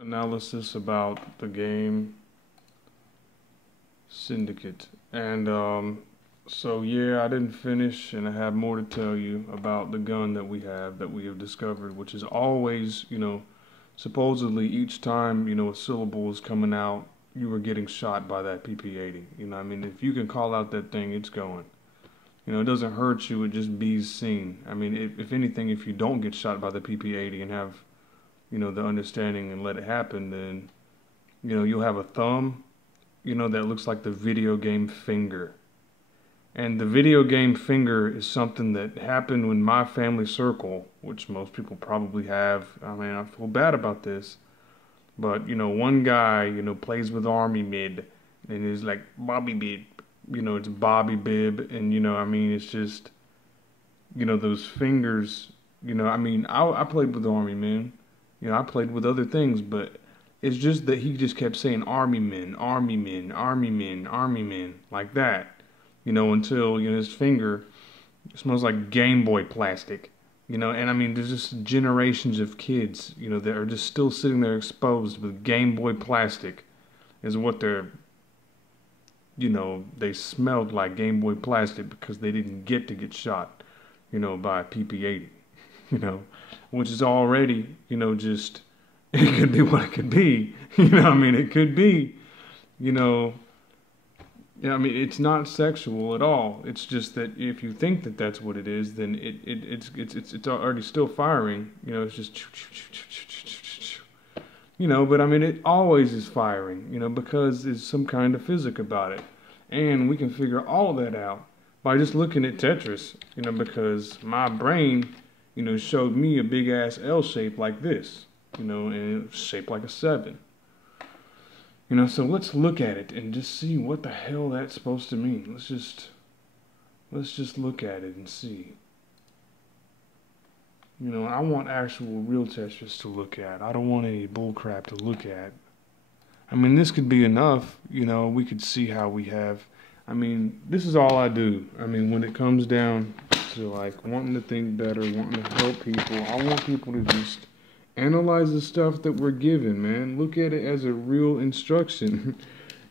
analysis about the game Syndicate. And so yeah, I didn't finish, and I have more to tell you about the gun that we have discovered, which is always, supposedly each time, a syllable is coming out, you were getting shot by that PP80. I mean, if you can call out that thing, it's going. It doesn't hurt you, it just bees seen. I mean, if anything, if you don't get shot by the PP80 and have, the understanding and let it happen, then, you'll have a thumb, that looks like the video game finger. And the video game finger is something that happened in my family circle, which most people probably have. I mean, I feel bad about this, but, one guy, plays with Army Mid, and is like Bobby Bib. It's Bobby Bib, and, I mean, it's just, those fingers, I mean, I played with Army Men. I played with other things, but it's just that he just kept saying Army Men, Army Men, Army Men, Army Men, like that, until, his finger smells like Game Boy plastic, and I mean, there's just generations of kids, that are just still sitting there exposed with Game Boy plastic is what they're, they smelled like Game Boy plastic because they didn't get shot, by PP80, which is already, just, it could be what it could be, I mean, it could be, yeah, I mean, it's not sexual at all. It's just that if you think that that's what it is, then it's already still firing. It's just, but I mean, it always is firing. Because there's some kind of physics about it, and we can figure all that out by just looking at Tetris. Because my brain, showed me a big ass L shape like this. And it was shaped like a 7. So let's look at it and just see what the hell that's supposed to mean. Let's just look at it and see. I want actual real Tetris to look at. I don't want any bullcrap to look at. I mean, this could be enough. We could see how we have. I mean, this is all I do. I mean, when it comes down to like wanting to think better, wanting to help people, I want people to just analyze the stuff that we're given, man. Look at it as a real instruction.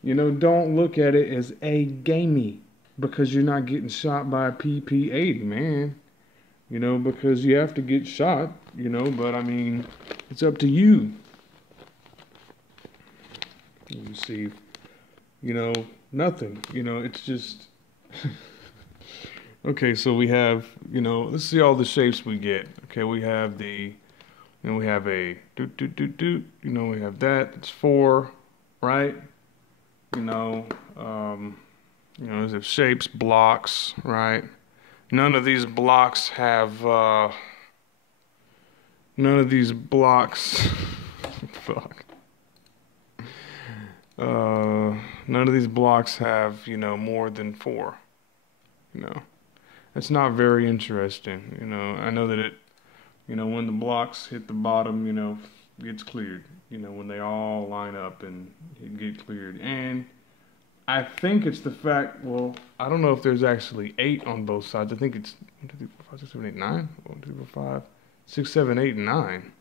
Don't look at it as a gamey because you're not getting shot by a PP80, man. Because you have to get shot, but I mean, it's up to you. You see, nothing. It's just... Okay, so we have, let's see all the shapes we get. Okay, we have the... we have a we have that. It's 4, right? There's shapes, blocks, right? None of these blocks have. None of these blocks. Fuck. None of these blocks have more than 4. It's not very interesting. I know that it. When the blocks hit the bottom, gets cleared. When they all line up and it get cleared. And I think it's the fact, well, I don't know if there's actually 8 on both sides. I think it's 1, 2, 3, 4, 5, 6, 7, 8, 9. 1, 2, 3, 4, 5, 6, 7, 8, 9.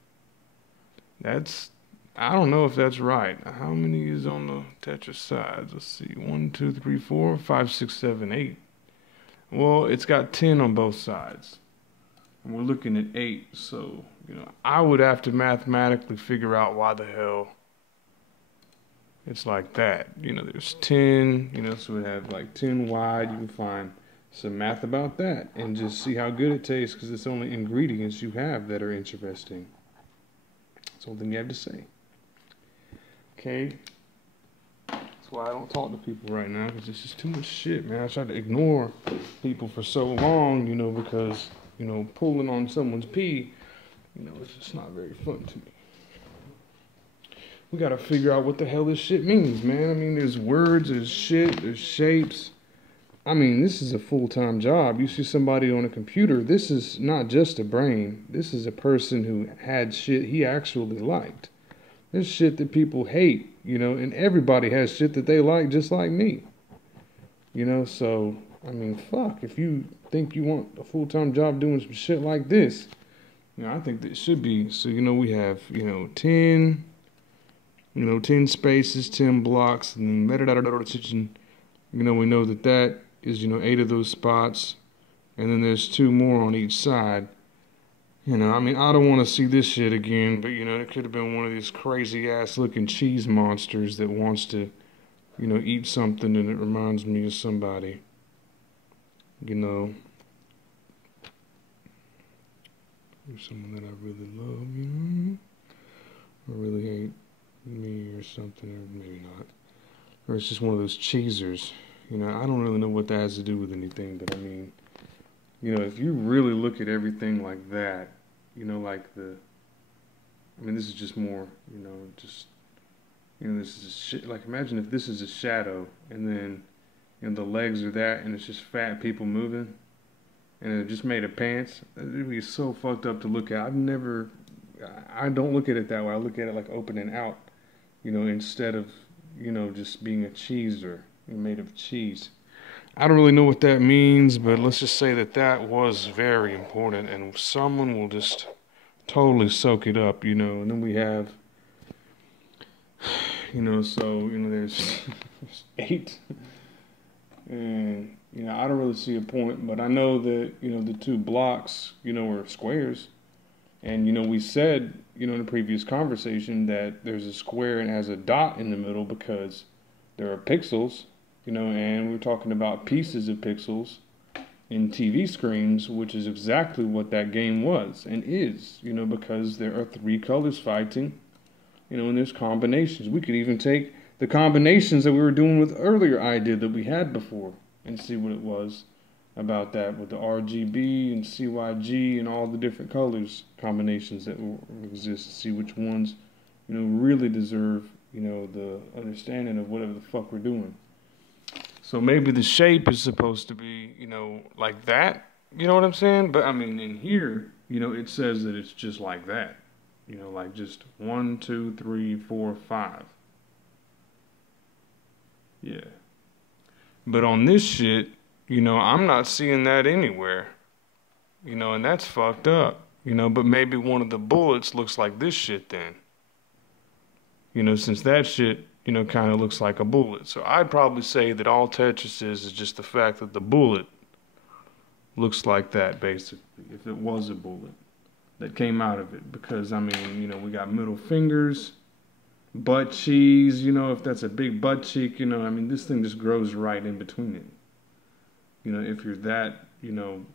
I don't know if that's right. How many is on the Tetris sides? Let's see. 1, 2, 3, 4, 5, 6, 7, 8. Well, it's got 10 on both sides. We're looking at 8, so, I would have to mathematically figure out why the hell it's like that. There's 10, so we have like 10 wide. You can find some math about that and just see how good it tastes because it's only ingredients you have that are interesting. That's all thing you have to say. Okay? That's why I don't talk to people right now because it's just too much shit, man. I try to ignore people for so long, because... pulling on someone's pee, it's just not very fun to me. We gotta figure out what the hell this shit means, man. I mean, there's words, there's shit, there's shapes. I mean, this is a full-time job. You see somebody on a computer, this is not just a brain. This is a person who had shit he actually liked. There's shit that people hate, and everybody has shit that they like just like me. So... I mean, fuck, if you think you want a full-time job doing some shit like this, I think that it should be. So, we have, 10, 10 spaces, 10 blocks, and then, we know that that is, 8 of those spots, and then there's 2 more on each side. I don't want to see this shit again, but, it could have been one of these crazy ass looking cheese monsters that wants to, eat something, and it reminds me of somebody, someone that I really love, or really hate me or something, or maybe not. Or it's just one of those cheesers. I don't really know what that has to do with anything, but if you really look at everything like that, this is just more, this is shit. Like, imagine if this is a shadow, and then, the legs are that, and it's just fat people moving, and it just made of pants. It'd be so fucked up to look at. I don't look at it that way. I look at it like opening out, instead of, just being a cheeser made of cheese. I don't really know what that means, but let's just say that that was very important, and someone will just totally soak it up, and then we have, there's 8, and, I don't really see a point, but I know that, the 2 blocks, are squares, and, we said, in a previous conversation that there's a square and has a dot in the middle because there are pixels, and we're talking about pieces of pixels in TV screens, which is exactly what that game was and is, because there are 3 colors fighting, and there's combinations. We could even take the combinations that we were doing with earlier idea that we had before and see what it was about that with the RGB and CYG and all the different colors combinations that exist, see which ones, really deserve, the understanding of whatever the fuck we're doing. So maybe the shape is supposed to be, like that, you know what I'm saying? But in here, it says that it's just like that, like just 1, 2, 3, 4, 5. Yeah. But on this shit, I'm not seeing that anywhere, and that's fucked up, but maybe one of the bullets looks like this shit then, since that shit, kind of looks like a bullet. So I'd probably say that all Tetris is just the fact that the bullet looks like that, basically, if it was a bullet that came out of it. Because, we got middle fingers, butt cheeks, if that's a big butt cheek, this thing just grows right in between it. If you're that,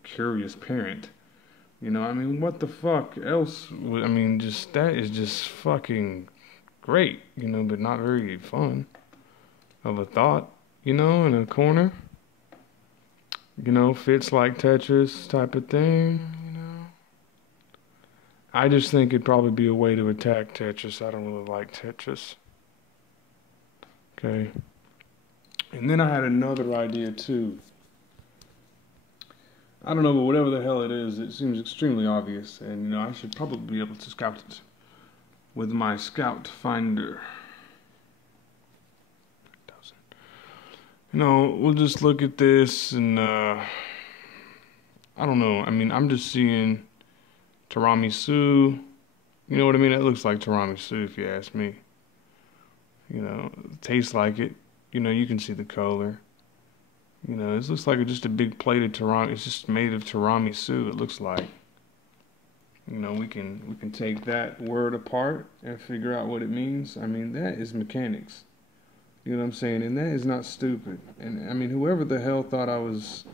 curious parent, what the fuck else? Just that is just fucking great, but not very fun of a thought, in a corner, fits like Tetris type of thing, I just think it'd probably be a way to attack Tetris. I don't really like Tetris. Okay. And then I had another idea too. I don't know, but whatever the hell it is, it seems extremely obvious, and I should probably be able to scout it with my scout finder. It doesn't. We'll just look at this, and I don't know. I'm just seeing tiramisu. You know what I mean? It looks like tiramisu, if you ask me. It tastes like it. You can see the color. This looks like just a big plate of tiramisu. It's just made of tiramisu, it looks like. We can take that word apart and figure out what it means. That is mechanics. You know what I'm saying? And that is not stupid. And whoever the hell thought I was,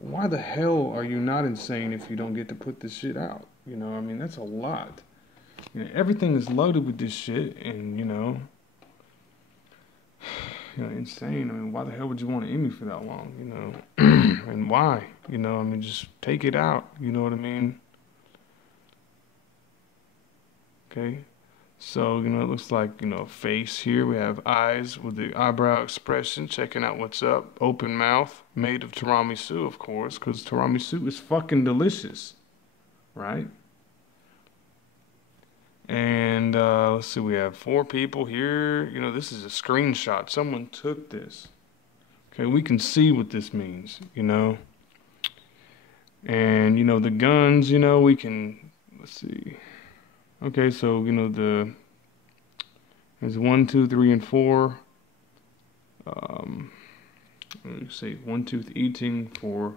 why the hell are you not insane if you don't get to put this shit out? That's a lot. Everything is loaded with this shit, and insane. Why the hell would you want to end me for that long, and why? Just take it out, you know what I mean? Okay, so, it looks like, a face here. We have eyes with the eyebrow expression, checking out what's up. Open mouth, made of tiramisu, of course, because tiramisu is fucking delicious, right? And let's see, we have 4 people here. This is a screenshot. Someone took this. Okay, we can see what this means, And, the guns, we can, let's see. Okay, so, the It's 1, 2, 3, and 4. Let me say 1, 2, 18, 4.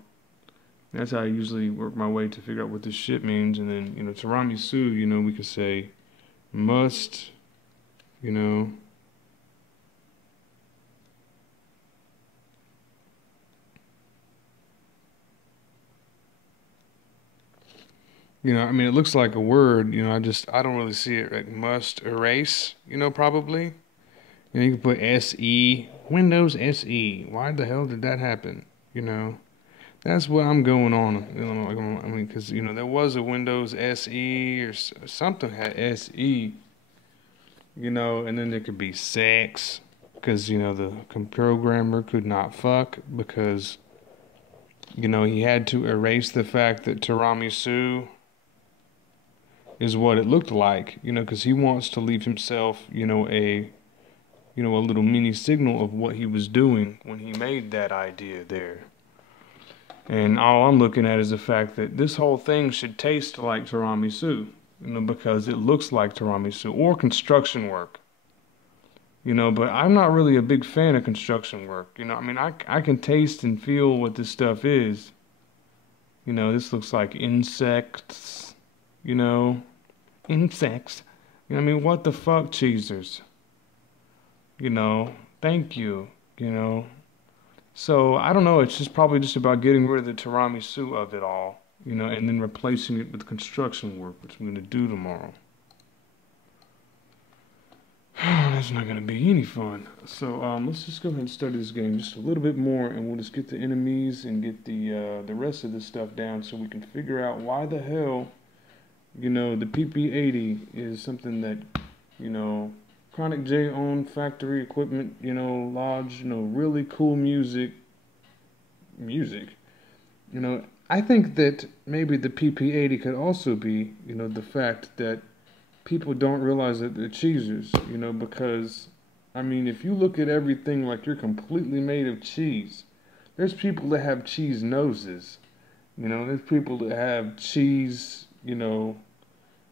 That's how I usually work my way to figure out what this shit means. And then, tiramisu, we could say must, you know. It looks like a word, I don't really see it, like must erase, probably. You can put SE, Windows SE. Why the hell did that happen? That's what I'm going on. Because, there was a Windows SE or something had SE, and then there could be sex, because, the programmer could not fuck, because, he had to erase the fact that tiramisu is what it looked like, because he wants to leave himself, a little mini signal of what he was doing when he made that idea there. And all I'm looking at is the fact that this whole thing should taste like tiramisu, because it looks like tiramisu, or construction work. But I'm not really a big fan of construction work. I can taste and feel what this stuff is. This looks like insects, insects. What the fuck, cheesers? Thank you, So, I don't know, it's just probably just about getting rid of the tiramisu of it all, and then replacing it with construction work, which I'm going to do tomorrow. That's not going to be any fun. So, let's just go ahead and study this game just a little bit more, and we'll just get the enemies and get the rest of this stuff down so we can figure out why the hell, the PP80 is something that, Chronic J owned, factory equipment, lodge, really cool music. I think that maybe the PP80 could also be, the fact that people don't realize that they're cheesers, because, if you look at everything like you're completely made of cheese, there's people that have cheese noses, there's people that have cheese,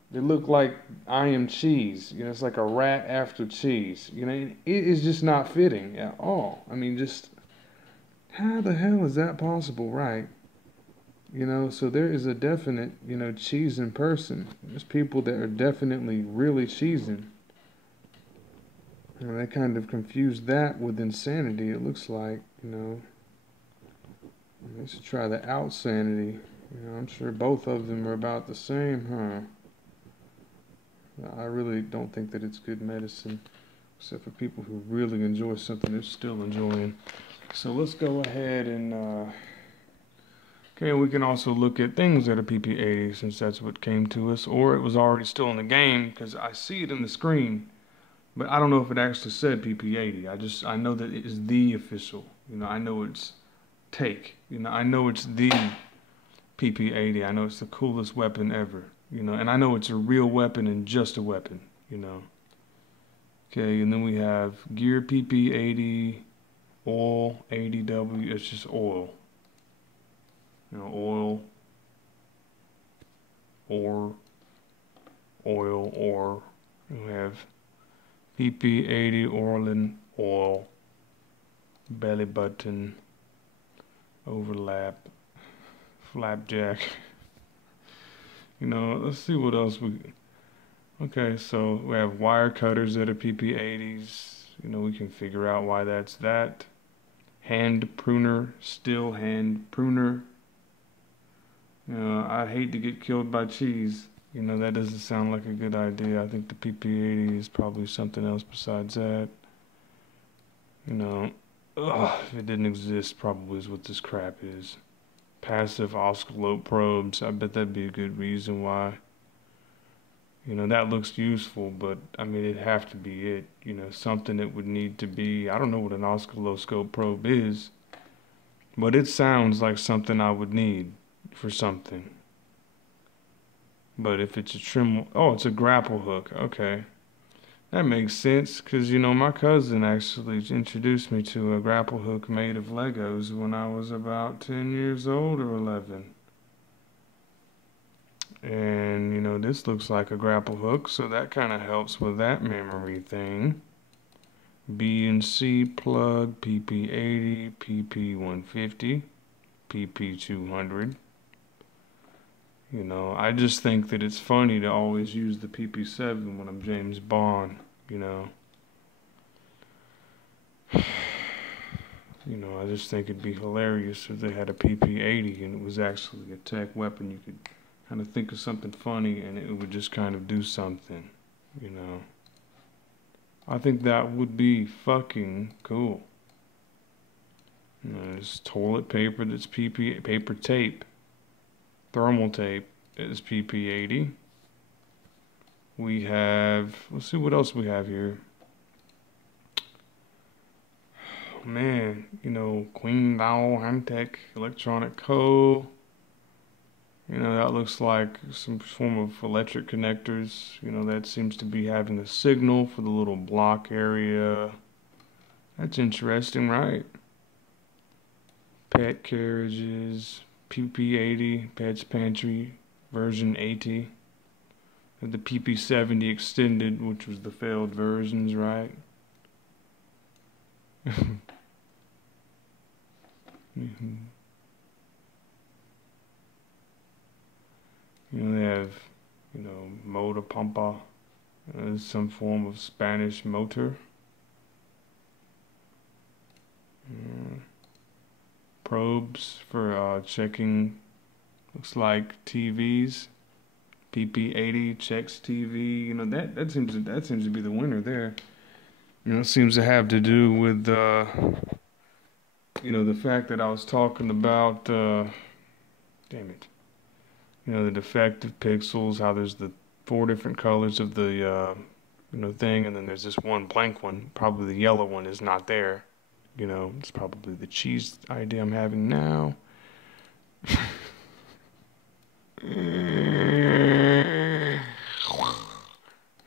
they look like I am cheese. It's like a rat after cheese. It is just not fitting at all. Just how the hell is that possible, right? So there is a definite, cheesing person. There's people that are definitely really cheesing. They kind of confuse that with insanity, it looks like, Let's try the outsanity. I'm sure both of them are about the same, huh? I really don't think that it's good medicine, except for people who really enjoy something they're still enjoying. So let's go ahead and, okay, we can also look at things that are PP80, since that's what came to us, or it was already still in the game, because I see it in the screen, but I don't know if it actually said PP80. I know that it is the official, I know it's take, I know it's the PP80. I know it's the coolest weapon ever. And I know it's a real weapon and just a weapon, Okay, and then we have gear PP80, oil, ADW, it's just oil. Oil, ore, oil, ore. We have PP80, Orlin, oil, belly button, overlap, flapjack. Let's see what else okay, so we have wire cutters that are PP80s. We can figure out why that's that. Hand pruner, still hand pruner. I hate to get killed by cheese. That doesn't sound like a good idea. I think the PP80 is probably something else besides that. If it didn't exist, probably is what this crap is. Passive oscillate probes. I bet that'd be a good reason why. That looks useful, but it'd have to be it. Something that would need to be. I don't know what an oscilloscope probe is, but it sounds like something I would need for something. But if it's a trim, oh, it's a grapple hook. Okay. That makes sense, because, my cousin actually introduced me to a grapple hook made of Legos when I was about 10 years old or 11. And, you know, this looks like a grapple hook, so that kind of helps with that memory thing. B and C plug, PP80, PP150, PP200. You know, I just think that it's funny to always use the PP7 when I'm James Bond, you know. You know, I just think it'd be hilarious if they had a PP80 and it was actually a tech weapon. You could kind of think of something funny and it would just kind of do something, you know. I think that would be fucking cool. You know, there's toilet paper that's PP, paper tape. Thermal tape is PP80. We have, let's see what else we have here. Oh, man, you know, Queen Dow Hantech Electronic Co. You know, that looks like some form of electric connectors. You know, that seems to be having a signal for the little block area. That's interesting, right? Pet carriages, PP80, Pet's Pantry, version 80. And the PP70 extended, which was the failed versions, right? You know, they have, you know, motor pampa, some form of Spanish motor. Probes for checking, looks like TVs. PP80 checks TV. You know, that seems to be the winner there. You know, it seems to have to do with you know, the fact that I was talking about damn it. You know, the defective pixels, how there's the 4 different colors of the you know, thing, and then there's this one blank one. Probably the yellow one is not there. You know, it's probably the cheese idea I'm having now. You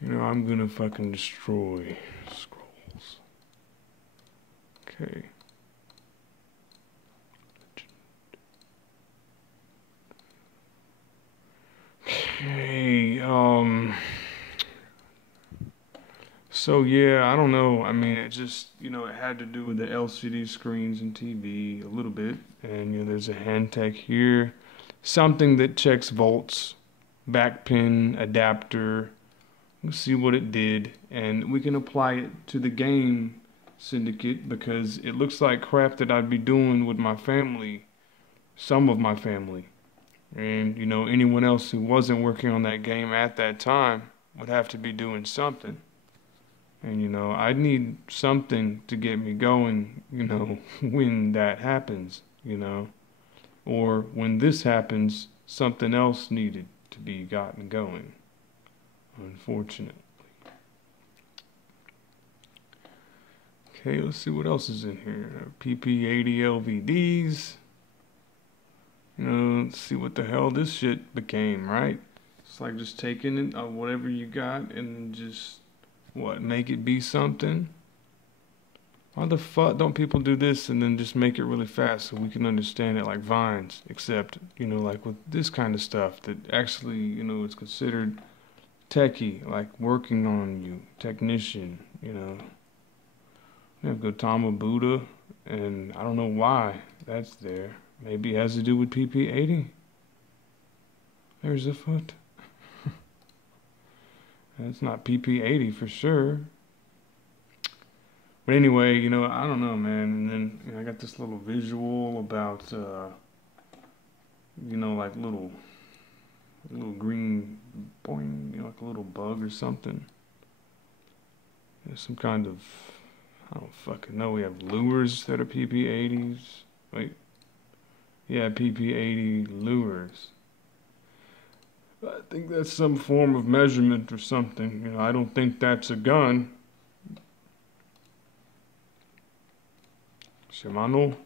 know, I'm gonna fucking destroy scrolls. Okay. Okay, so yeah, I don't know. I mean, it just, you know, it had to do with the LCD screens and TV a little bit. And, you know, there's a hand tech here. Something that checks volts, back pin, adapter. Let's see what it did. And we can apply it to the game Syndicate because it looks like crap that I'd be doing with my family, some of my family. And, you know, anyone else who wasn't working on that game at that time would have to be doing something. And, you know, I need something to get me going, you know, when that happens, you know. Or when this happens, something else needed to be gotten going, unfortunately. Okay, let's see what else is in here. PP80 LVDs. You know, let's see what the hell this shit became, right? It's like just taking it, whatever you got, and just, what, make it be something? Why the fuck don't people do this and then just make it really fast so we can understand it like Vines? Except, you know, like with this kind of stuff that actually, you know, is considered techie, like working on you, technician, you know. We have Gautama Buddha, and I don't know why that's there. Maybe it has to do with PP80. There's a foot. That's not PP80 for sure. But anyway, you know, I don't know, man. And then, you know, I got this little visual about, you know, like little green, boing, you know, like a little bug or something. There's some kind of, I don't fucking know. We have lures that are PP80s. Wait. Yeah, PP80 lures. I think that's some form of measurement or something. You know, I don't think that's a gun. Shimano.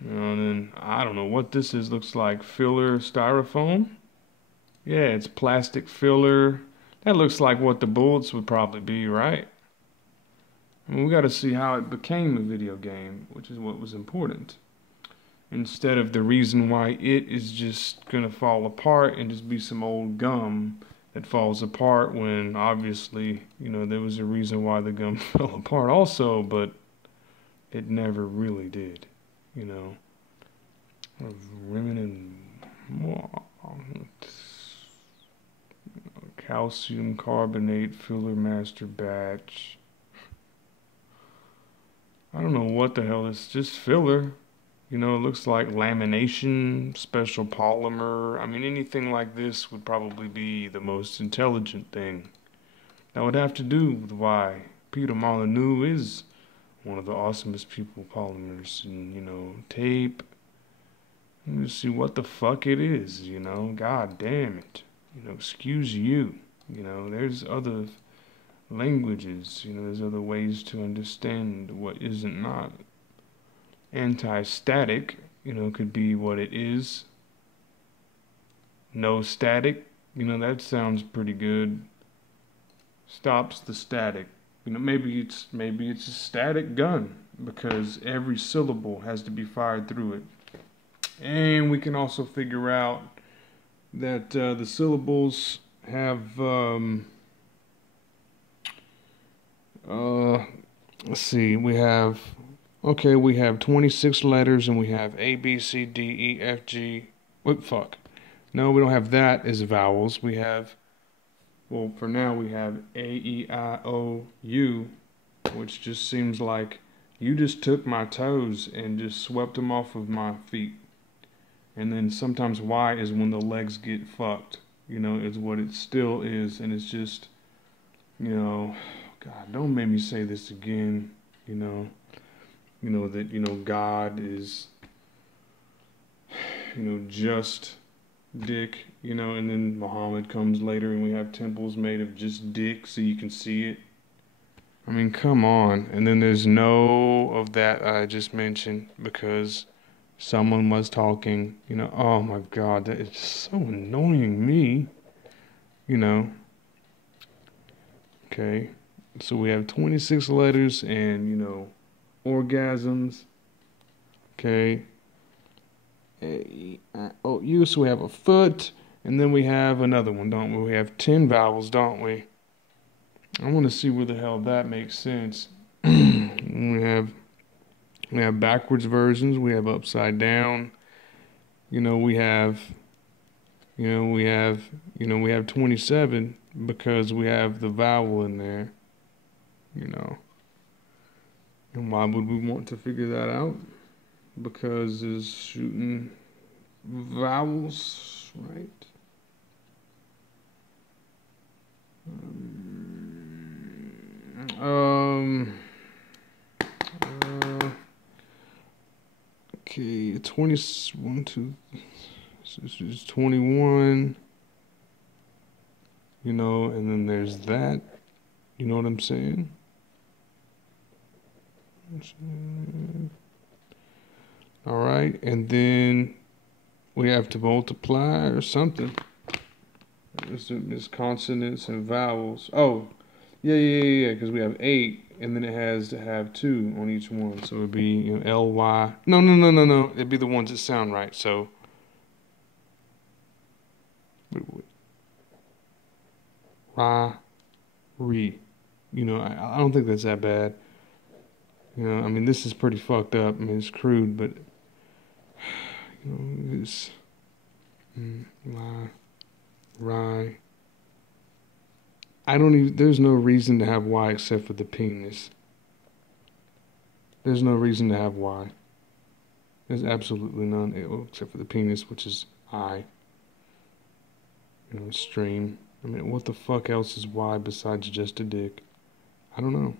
And then, I don't know what this is. Looks like filler styrofoam. Yeah, it's plastic filler. That looks like what the bullets would probably be, right? I mean, we got to see how it became a video game, which is what was important. Instead of the reason why it is just gonna fall apart and just be some old gum that falls apart when obviously, you know, there was a reason why the gum fell apart also, but it never really did, you know. Remnant calcium carbonate filler master batch. I don't know what the hell, it's just filler. You know, it looks like lamination, special polymer. I mean, anything like this would probably be the most intelligent thing. That would have to do with why Peter Molyneux is one of the awesomest people polymers. And, you know, tape. Let me see what the fuck it is, you know. God damn it. You know, excuse you. You know, there's other languages. You know, there's other ways to understand what isn't not. Anti-static, you know, could be what it is. No static, you know, that sounds pretty good. Stops the static. You know, maybe it's a static gun because every syllable has to be fired through it. And we can also figure out that the syllables have let's see, we have 26 letters, and we have A, B, C, D, E, F, G. What fuck? No, we don't have that as vowels. We have, well, for now we have A, E, I, O, U, which just seems like you just took my toes and just swept them off of my feet. And then sometimes Y is when the legs get fucked. You know, is what it still is. And it's just, you know, God, don't make me say this again, you know. You know, that, you know, God is, you know, just dick, you know, and then Muhammad comes later and we have temples made of just dick so you can see it. I mean, come on. And then there's no of that I just mentioned because someone was talking, you know. Oh my God, that is just so annoying me, you know. Okay, so we have 26 letters and, you know, orgasms. Okay. Oh, you. So we have a foot, and then we have another one, don't we? We have 10 vowels, don't we? I want to see where the hell that makes sense. we have backwards versions. We have upside down. You know, we have 27 because we have the vowel in there. You know. And why would we want to figure that out? Because it's shooting vowels, right? Okay, 21, 2, this is 21, you know, and then there's that, you know what I'm saying? All right, and then we have to multiply or something. There's consonants and vowels. Oh, yeah, because we have 8, and then it has to have 2 on each one. So it would be, you know, L-Y. No. It'd be the ones that sound right. So, wait. Ra, re. You know, I don't think that's that bad. You know, I mean, this is pretty fucked up. I mean, it's crude, but, you know, it's, la, ri. There's no reason to have Y except for the penis. There's no reason to have Y. There's absolutely none, except for the penis, which is I. You know, stream. I mean, what the fuck else is Y besides just a dick? I don't know.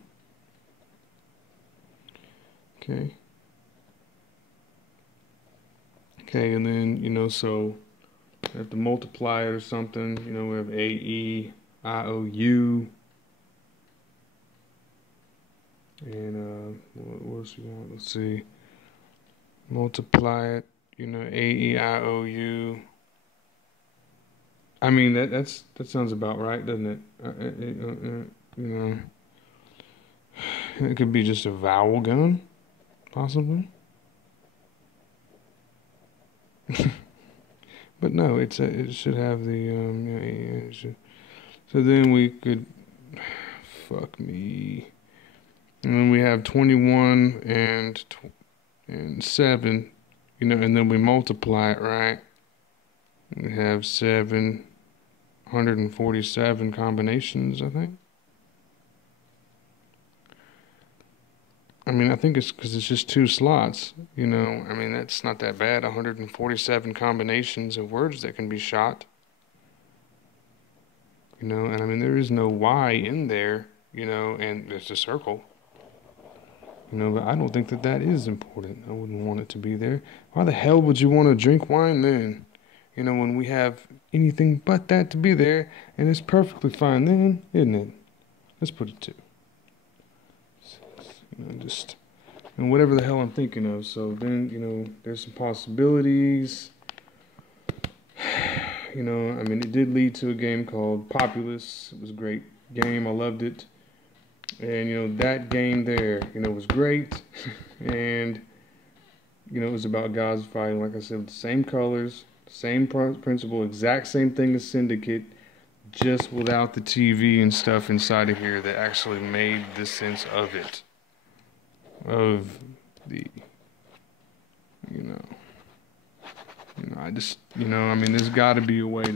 Okay. Okay, and then, you know, so we have to multiply it or something. You know, we have A-E-I-O-U. And what else you want? Let's see. Multiply it, you know, A-E-I-O-U. I mean, that sounds about right, doesn't it? You know. It could be just a vowel gun, possibly. But no, it should have the yeah, it should. So then we could, fuck me. And then we have 21 and 7, you know, and then we multiply it, right? We have 747 combinations, I think. I mean, I think it's because it's just 2 slots, you know. I mean, that's not that bad. 147 combinations of words that can be shot, you know. And I mean, there is no Y in there, you know, and it's a circle, you know. But I don't think that that is important. I wouldn't want it to be there. Why the hell would you want to drink wine then? You know, when we have anything but that to be there, and it's perfectly fine then, isn't it? Let's put it 2. You know, just and whatever the hell I'm thinking of. So then, you know, there's some possibilities. You know, I mean, it did lead to a game called Populous. It was a great game. I loved it. And, you know, that game there, you know, was great. And, you know, it was about guys fighting, like I said, with the same colors, same principle, exact same thing as Syndicate, just without the TV and stuff inside of here that actually made the sense of it. Of the, you know, I just, you know, I mean, there's got to be a way to